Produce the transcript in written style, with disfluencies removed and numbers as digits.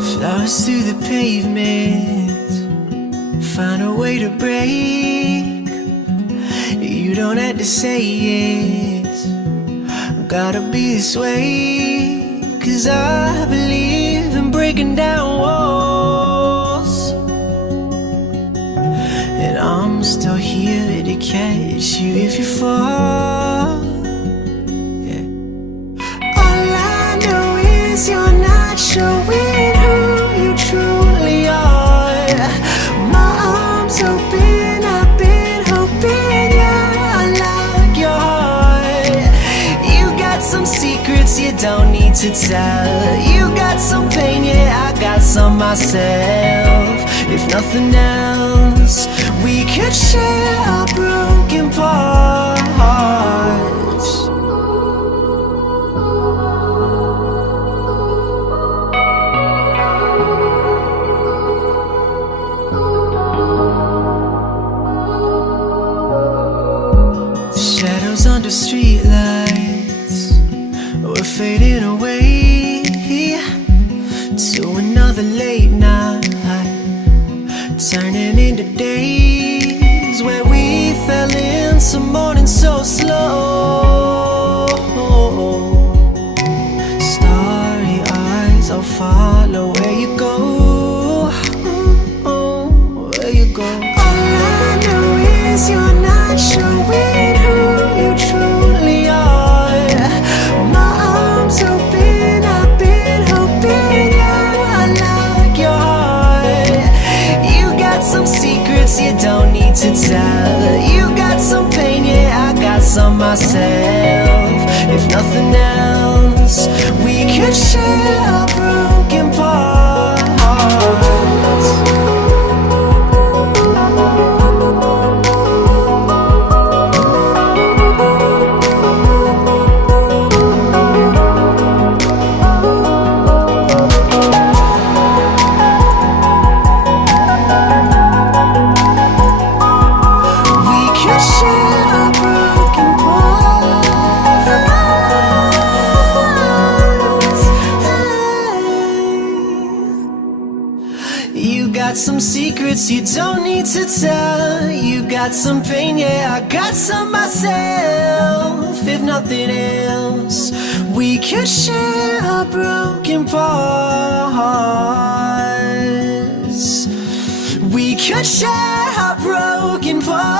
Flowers through the pavement, find a way to break. You don't have to say yes, gotta be this way. 'Cause I believe in breaking down walls, and I'm still here to catch you if you fall. Yeah. All I know is you're not showing who you truly are. My arms open, I've been hoping, yeah, I like your heart. You got some secrets you don't need to tell. You got some pain, yeah, I got some myself. If nothing else, we could share our broken parts. Shadows under streetlights, we're fading away to another late night, turning into days where we fell into morning so slow. Starry eyes, I'll follow where you go, where you go. All I know is you're not showing who you truly are. My arms open, I've been hoping, yeah, I like your heart. You got some secrets you don't need to tell. You got some pain, yeah, I got some myself. If nothing else, we could share our broken parts. You got some secrets you don't need to tell. You got some pain, yeah, I got some myself. If nothing else, we could share our broken parts. We could share our broken parts.